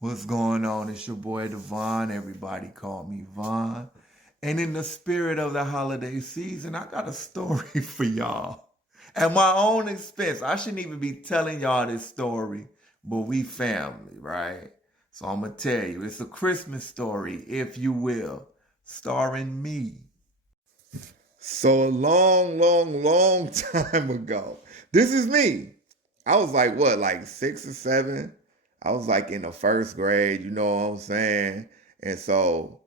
What's going on? It's your boy Devon. Everybody call me Vaughn. And in the spirit of the holiday season, I got a story for y'all. At my own expense. I shouldn't even be telling y'all this story, but we family, right? So I'm going to tell you. It's a Christmas story, if you will, starring me. So a long time ago, this is me. I was like, what, like 6 or 7? I was like in the first grade, you know what I'm saying? And so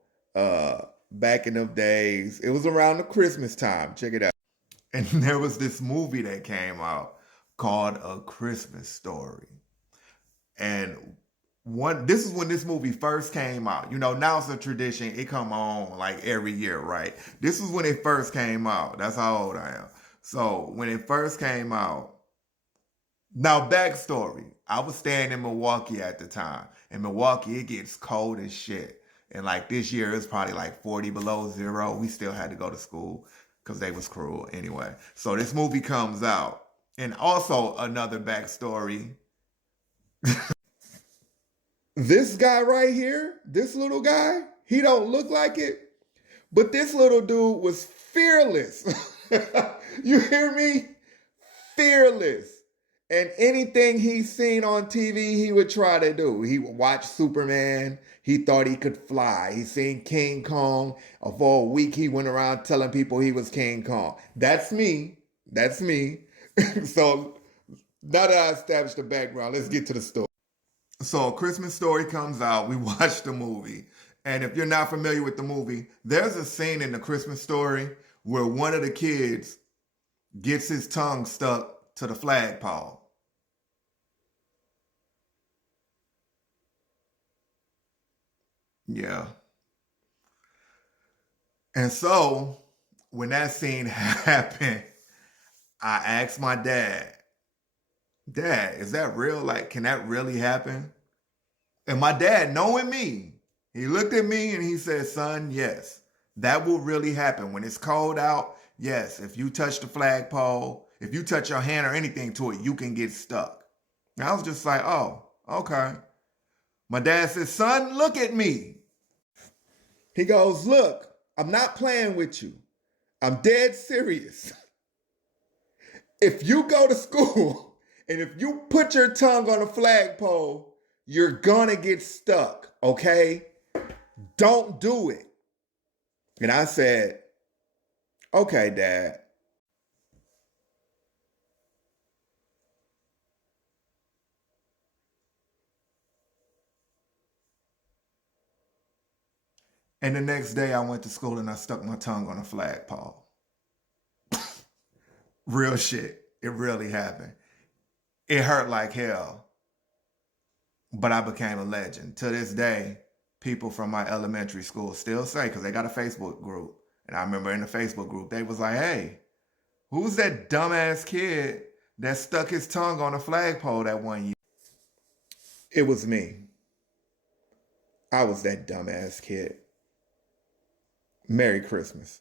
back in them days, it was around the Christmas time. Check it out. And there was this movie that came out called A Christmas Story. And this is when this movie first came out. You know, now it's a tradition. It come on like every year, right? This is when it first came out. That's how old I am. So when it first came out, now backstory. I was staying in Milwaukee at the time. In Milwaukee, it gets cold as shit. And like this year, it's probably like 40 below zero. We still had to go to school because they was cruel anyway. So this movie comes out. And also another backstory. This guy right here, this little guy, he don't look like it, but this little dude was fearless. You hear me? Fearless. And anything he's seen on TV, he would try to do. He would watch Superman. He thought he could fly. He seen King Kong. For a week, he went around telling people he was King Kong. That's me. That's me. So now that I established the background, let's get to the story. So a Christmas Story comes out. We watch the movie. And if you're not familiar with the movie, there's a scene in the Christmas Story where one of the kids gets his tongue stuck to the flagpole. Yeah. And so when that scene happened, I asked my dad, Dad, is that real? Like, can that really happen? And my dad, knowing me, he looked at me and he said, Son, yes, that will really happen. When it's cold out, yes, if you touch the flagpole, if you touch your hand or anything to it, you can get stuck. And I was just like, oh, okay. My dad said, Son, look at me. He goes, Look, I'm not playing with you. I'm dead serious. If you go to school and if you put your tongue on a flagpole, you're gonna get stuck, okay? Don't do it. And I said, okay, Dad. And the next day I went to school and I stuck my tongue on a flagpole. Real shit. It really happened. It hurt like hell, but I became a legend. To this day, people from my elementary school still say, because they got a Facebook group. And I remember in the Facebook group, they was like, hey, who's that dumbass kid that stuck his tongue on a flagpole that one year? It was me. I was that dumbass kid. Merry Christmas.